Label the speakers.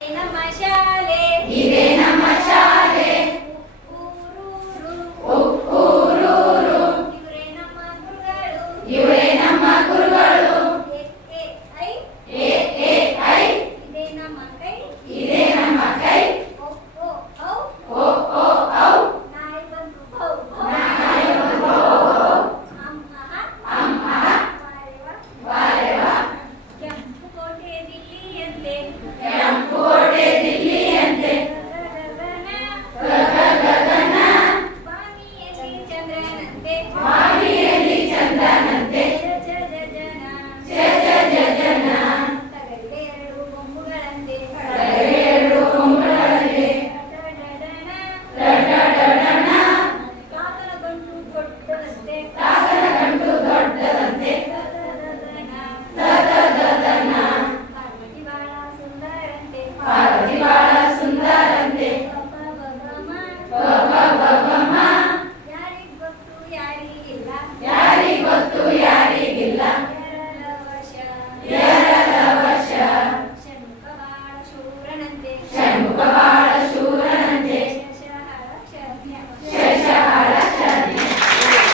Speaker 1: ನಮ್ಮ ಶಾಲೆ. ಇದೆ ನಮ್ಮ ಶಾಲೆ. ಊರೂರು. ಇವರೇ ನಮ್ಮ ಗುರುಗಳು. ಇವರೇ ನಮ್ಮ ಗುರುಗಳು. ಎ, ಎ, ಐ. ಎ ಎ ಐ. ಇದೆ ನಮ್ಮ ಕೈ. ಇದೆ ನಮ್ಮ ಕೈ. ಒ, ಒ, ಔ. ಓ ಓ ಔ. ನಾಯಿ ಬಂದು ಭೌ ಭೌ ನಾಯಿ ಬಂದು ಭೌ ಭೌ ಅಮ್ಮಹ. ಅಮ್ಮಹ. ವಾರೆವ ವಾರೆವ ಕೆಂಪು ಕೋಟೆ ದಿಲ್ಲಿಯಂತೆ जानते ಯಾರಿಗೊತ್ತು ಯಾರಿಗಿಲ್ಲ? ಎರಡ ವರ್ಷ. ಷಣ್ಮುಖ ಬಾಳ ಶೂರನಂತೆ.